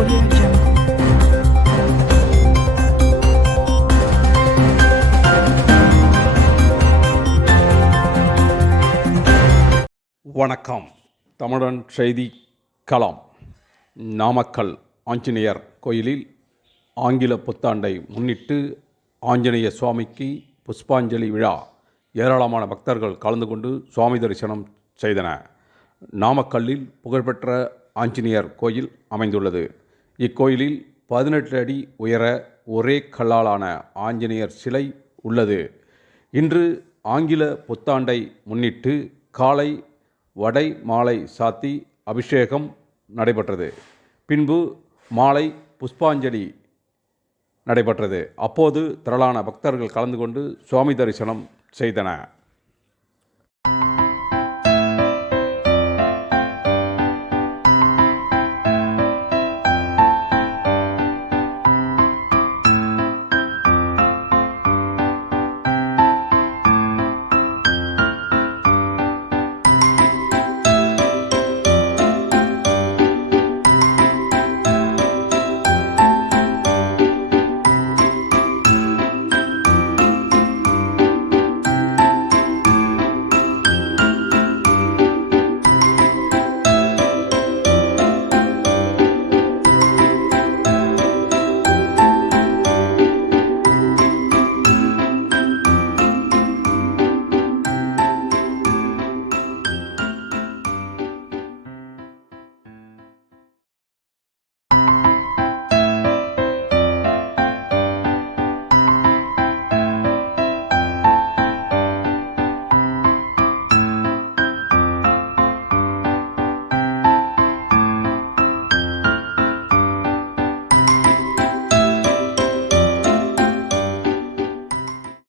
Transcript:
Audio Jungle. வணக்கம். தமிழன் செய்தி களம். நாமக்கல் ஆஞ்சநேயர் கோயிலில் ஆங்கில புத்தாண்டை முன்னிட்டு ஆஞ்சநேய சுவாமிக்கு புஷ்பாஞ்சலி விழா. ஏராளமான பக்தர்கள் கலந்து கொண்டு சுவாமி தரிசனம் செய்தனர். நாமக்கல்லில் புகழ்பெற்ற ஆஞ்சநேயர் கோயில் அமைந்துள்ளது. இக்கோயிலில் 18 அடி உயர ஒரே கல்லாலான ஆஞ்சநேயர் சிலை உள்ளது. இன்று ஆங்கில புத்தாண்டை முன்னிட்டு காலை வடை மாலை சாத்தி அபிஷேகம் நடைபெற்றது. பின்பு மாலை புஷ்பாஞ்சலி நடைபெற்றது. அப்போது திரளான பக்தர்கள் கலந்து கொண்டு சுவாமி தரிசனம் செய்தனர்.